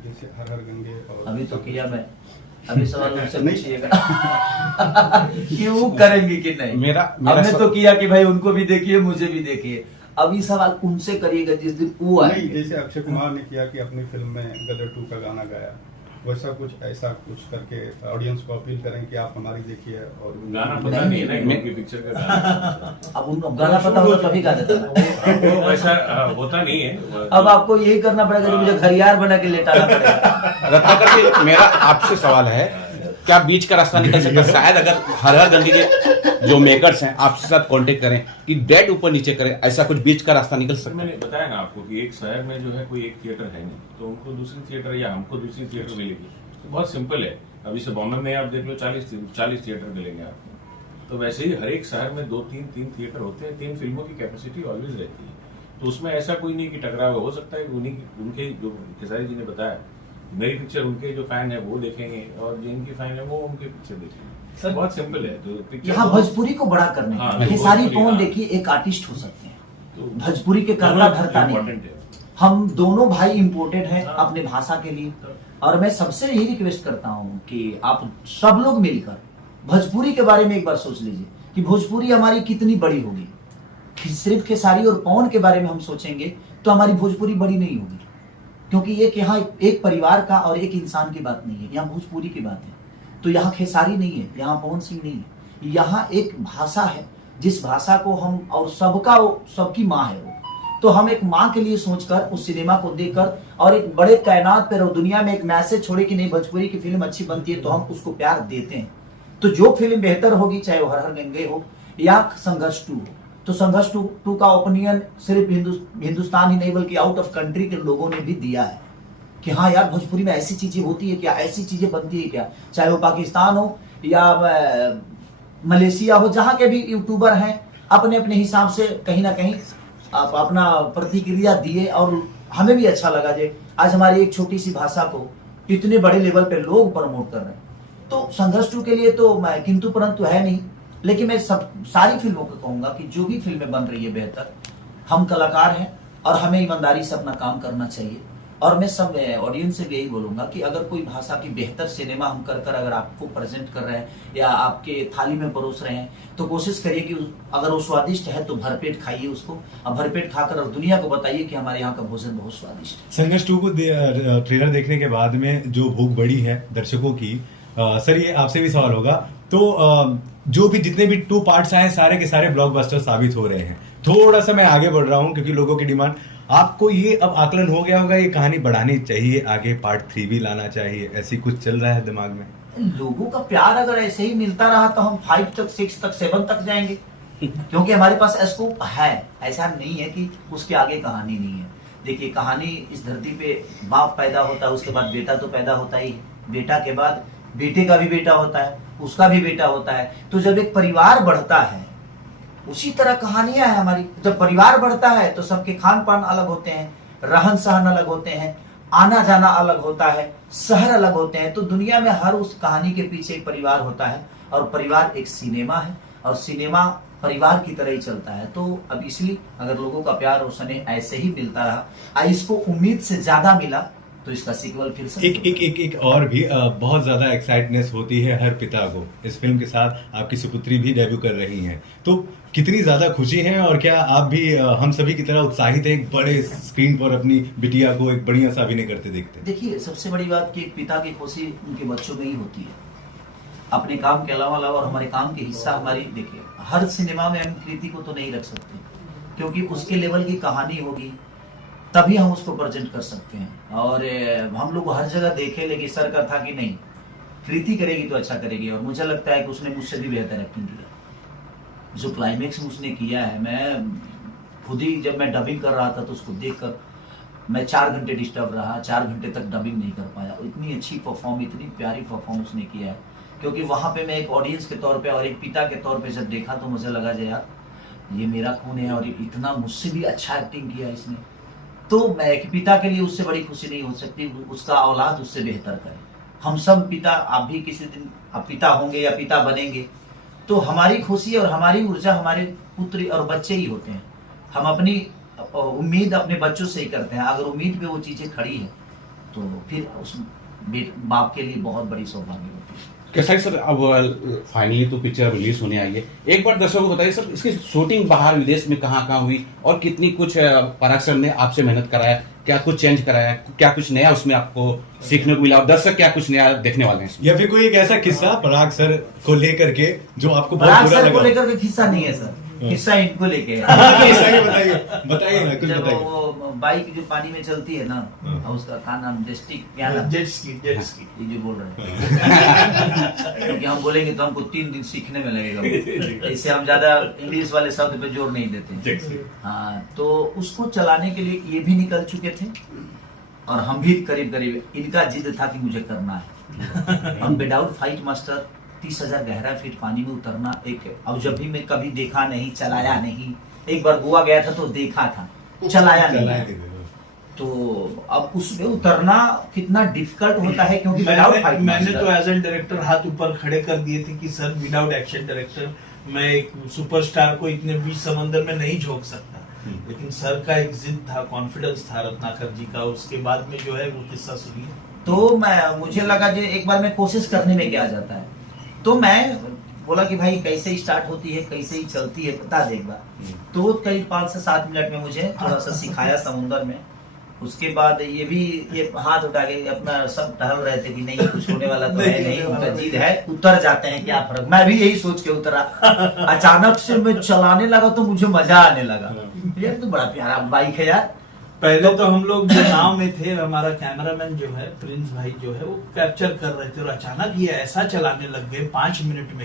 जैसे हर हर गंगे और अभी तो किया मैं, अभी सवाल उनसे पूछिएगा कि वो करेंगे कि नहीं। हमने तो किया कि भाई उनको भी देखिए मुझे भी देखिए, अभी सवाल उनसे करिएगा जिस दिन वो आएंगे। नहीं, जैसे अक्षय कुमार ने किया कि अपनी फिल्म में गदर 2 का गाना गाया, वैसा कुछ ऐसा कुछ करके ऑडियंस को अपील करें कि आप हमारी देखिए। और गाना पता नहीं है ना उनकी पिक्चर का गाना। अब उनको गाना पता होता तभी गा देता है। वो वैसा होता नहीं है। अब आपको यही करना पड़ेगा कि मुझे घरियार बना के लेटाना पड़ेगा। रत्नाकर जी, मेरा आपसे सवाल है, क्या बीच का रास्ता निकल सकता है? शायद अगर हर हर गंगे के जो मेकर्स हैं आपसे साथ कांटेक्ट करें कि डेट ऊपर नीचे करें, ऐसा कुछ बीच का रास्ता निकल सकता है? मैंने बताया ना आपको कि एक शहर में जो है कोई एक थिएटर है नहीं, तो उनको दूसरी थिएटर या हमको दूसरी थिएटर मिलेगी। तो बहुत सिंपल है। अभी से बॉम्बे में आप देख लो 40 थिएटर मिलेंगे आपको। तो वैसे ही हर एक शहर में 2-3 थिएटर होते हैं, 3 फिल्मों की कैपेसिटी ऑलवेज रहती है। तो उसमें ऐसा कोई नहीं कि टकराव हो सकता है कि उनके जो खेसारी जी ने बताया, मेरी पिक्चर उनके जो फैन है वो देखेंगे और जिनकी फैन है वो उनकी पिक्चर देखेंगे। सर बहुत सिंपल है। तो पिक्चर यहाँ भोजपुरी को बड़ा करने हाँ, खेसारी पवन देखिए एक आर्टिस्ट हो सकते हैं, तो भोजपुरी के करना धरता नहीं। हम दोनों भाई इम्पोर्टेड हैं अपने भाषा के लिए, और मैं सबसे यही रिक्वेस्ट करता हूँ कि आप सब लोग मिलकर भोजपुरी के बारे में एक बार सोच लीजिए कि भोजपुरी हमारी कितनी बड़ी होगी। सिर्फ खेसारी और पवन के बारे में हम सोचेंगे तो हमारी भोजपुरी बड़ी नहीं होगी, क्योंकि ये यहाँ एक परिवार का और एक इंसान की बात नहीं है, यहाँ भोजपुरी की बात है। तो यहाँ खेसारी नहीं है, यहाँ पवन सिंह नहीं है, यहाँ एक भाषा है जिस भाषा को हम, और सबकी माँ है वो। तो हम एक माँ के लिए सोचकर उस सिनेमा को देखकर और एक बड़े कायनात पर और दुनिया में एक मैसेज छोड़े कि नहीं भोजपुरी की फिल्म अच्छी बनती है तो हम उसको प्यार देते हैं। तो जो फिल्म बेहतर होगी, चाहे वो हर हर गंगे हो या संघर्ष 2 हो, तो संघर्ष 2 का ओपिनियन सिर्फ हिंदुस्तान ही नहीं बल्कि आउट ऑफ कंट्री के लोगों ने भी दिया है कि हाँ यार भोजपुरी में ऐसी चीजें होती है क्या, ऐसी चीजें बनती है क्या। चाहे वो पाकिस्तान हो या मलेशिया हो, जहां के भी यूट्यूबर हैं अपने अपने हिसाब से कहीं ना कहीं आप अपना प्रतिक्रिया दिए, और हमें भी अच्छा लगा जे आज हमारी एक छोटी सी भाषा को इतने बड़े लेवल पे लोग प्रमोट कर रहे हैं। तो संघर्ष 2 के लिए तो मैं किंतु परंतु है नहीं, लेकिन मैं सारी फिल्मों को कहूंगा कि जो भी फिल्में बन रही है बेहतर, हम कलाकार हैं और हमें ईमानदारी से अपना काम करना चाहिए। और मैं सब ऑडियंस से भी यही बोलूंगा कि अगर कोई भाषा की बेहतर सिनेमा हम कर अगर आपको प्रेजेंट कर रहे हैं या आपके थाली में परोस रहे हैं, तो कोशिश करिए कि अगर वो स्वादिष्ट है तो भरपेट खाइए उसको, और भरपेट खाकर और दुनिया को बताइए कि हमारे यहाँ का भोजन बहुत स्वादिष्ट है। संघर्ष 2 को ट्रेलर देखने के बाद में जो भूख बढ़ी है दर्शकों की, सर ये आपसे भी सवाल होगा, तो जो भी जितने भी 2 पार्ट्स आए सारे के सारे ब्लॉकबस्टर साबित हो रहे हैं। थोड़ा सा मैं आगे बढ़ रहा हूँ क्योंकि लोगों की डिमांड, आपको ये अब आकलन हो गया होगा ये कहानी बढ़ानी चाहिए, आगे पार्ट 3 भी लाना चाहिए, ऐसी कुछ चल रहा है दिमाग में? लोगों का प्यार अगर ऐसे ही मिलता रहा तो हम 5 तक 6 तक 7 तक जाएंगे, क्योंकि हमारे पास स्कोप है। ऐसा नहीं है कि उसके आगे कहानी नहीं है। देखिए कहानी इस धरती पे बाप पैदा होता है, उसके बाद बेटा तो पैदा होता ही है, बेटा के बाद बेटे का भी बेटा होता है, उसका भी बेटा होता है। तो जब एक परिवार बढ़ता है, उसी तरह कहानियां हैं हमारी। जब परिवार बढ़ता है तो सबके खान पान अलग होते हैं, रहन सहन अलग होते हैं, आना जाना अलग होता है, शहर अलग होते हैं। तो दुनिया में हर उस कहानी के पीछे एक परिवार होता है, और परिवार एक सिनेमा है, और सिनेमा परिवार की तरह ही चलता है। तो अब इसलिए अगर लोगों का प्यार और स्नेह ऐसे ही मिलता रहा, इसको उम्मीद से ज्यादा मिला, तो इसका सीक्वल फिर से एक और भी बहुत ज्यादा एक्साइटनेस होती है हर पिता को। इस फिल्म के साथ आपकी सुपुत्री भी डेब्यू कर रही हैं, तो कितनी ज्यादा खुशी है, और क्या आप भी हम सभी की तरह उत्साहित है एक बड़े स्क्रीन पर अपनी बिटिया को एक बढ़िया सा अभिनय करते देखते? देखिए सबसे बड़ी बात कि एक पिता की खुशी उनके बच्चों में ही होती है, अपने काम के अलावा और हमारे काम के हिस्सा हमारी। देखिए हर सिनेमा में हम कृति को तो नहीं रख सकते, क्योंकि उसके लेवल की कहानी होगी तभी हम उसको प्रेजेंट कर सकते हैं। और हम लोग हर जगह देखे, लेकिन सर का था कि नहीं कृति करेगी तो अच्छा करेगी, और मुझे लगता है कि उसने मुझसे भी बेहतर एक्टिंग किया। जो क्लाइमेक्स उसने किया है, मैं खुद ही जब मैं डबिंग कर रहा था तो उसको देखकर मैं 4 घंटे डिस्टर्ब रहा, 4 घंटे तक डबिंग नहीं कर पाया। इतनी अच्छी परफॉर्म, इतनी प्यारी परफॉर्म उसने किया है, क्योंकि वहां पे मैं एक ऑडियंस के तौर पे और एक पिता के तौर पे जब देखा तो मुझे लगा यार ये मेरा खून है, और इतना मुझसे भी अच्छा एक्टिंग किया इसने। तो मैं एक पिता के लिए उससे बड़ी खुशी नहीं हो सकती, उसका औलाद उससे बेहतर करे। हम सब पिता, आप भी किसी दिन आप पिता होंगे या पिता बनेंगे, तो हमारी खुशी और हमारी ऊर्जा हमारे पुत्र और बच्चे ही होते हैं। हम अपनी उम्मीद अपने बच्चों से ही करते हैं। अगर उम्मीद पे वो चीजें खड़ी है तो फिर उस बाप के लिए बहुत बड़ी सौभाग्य होती है। कैसा सर, अब फाइनली तो पिक्चर रिलीज होने आई है, एक बार दर्शकों को बताइए सर, इसकी शूटिंग बाहर विदेश में कहाँ कहाँ हुई और कितनी कुछ पराग सर ने आपसे मेहनत कराया, क्या कुछ चेंज कराया, क्या कुछ नया उसमें आपको सीखने को मिला, और दर्शक क्या कुछ नया देखने वाले हैं? या फिर कोई एक ऐसा किस्सा पराग सर को लेकर के जो आपको बहुत पराग बुरा सर को लगा? लेकर के किस्सा नहीं है सर, किस्सा इनको लेके है। बताइए बताइए ना, कुछ जब बताइए। वो बाइक जो पानी में चलती है ना, और उसका क्या नाम, जेस्टिक, क्या नाम, जेट स्की ये जो बोल रहे हैं क्योंकि हम बोलेंगे तो हमको 3 दिन सीखने में लगेगा, इससे हम ज्यादा इंग्लिश वाले शब्द पे जोर नहीं देते। हाँ, तो उसको चलाने के लिए ये भी निकल चुके थे और हम भी करीब करीब, इनका जिद था कि मुझे करना है। हम विदाउट फाइट मास्टर 30,000 गहरा फीट पानी में उतरना, एक अब जब भी मैं कभी देखा नहीं, चलाया नहीं, एक बार गोवा गया था तो देखा था, चलाया नहीं। तो अब उसमें उतरना कितना डिफिकल्ट होता है, क्योंकि विदाउट फाइट मैंने तो एज एन डायरेक्टर हाथ ऊपर खड़े कर दिए थे कि सर विदाउट एक्शन डायरेक्टर मैं एक सुपरस्टार को इतने बीच समंदर में नहीं झोंक सकता। लेकिन सर का एक जिद था, कॉन्फिडेंस था रत्नाकर जी का, उसके बाद में जो है वो किस्सा सुनिए। तो मुझे लगा जो एक बार मैं कोशिश करने में क्या जाता है, तो मैं बोला कि भाई कैसे स्टार्ट होती है, कैसे ही चलती है, बता दे एक बार। तो करीब 5 से 7 मिनट में मुझे थोड़ा सा सिखाया समुद्र में। उसके बाद ये हाथ उठा के अपना सब टहल रहे थे कि नहीं कुछ होने वाला तो है नहीं, उनका जिद है, उतर जाते हैं, क्या फर्क। मैं भी यही सोच के उतरा। अचानक से मैं चलाने लगा तो मुझे मजा आने लगा, यार तो बड़ा प्यारा बाइक है यार। पहले तो हम लोग जो नाव में थे, हमारा कैमरामैन जो है प्रिंस भाई जो है वो कैप्चर कर रहे थे, और अचानक ये ऐसा चलाने लग गए 5 मिनट में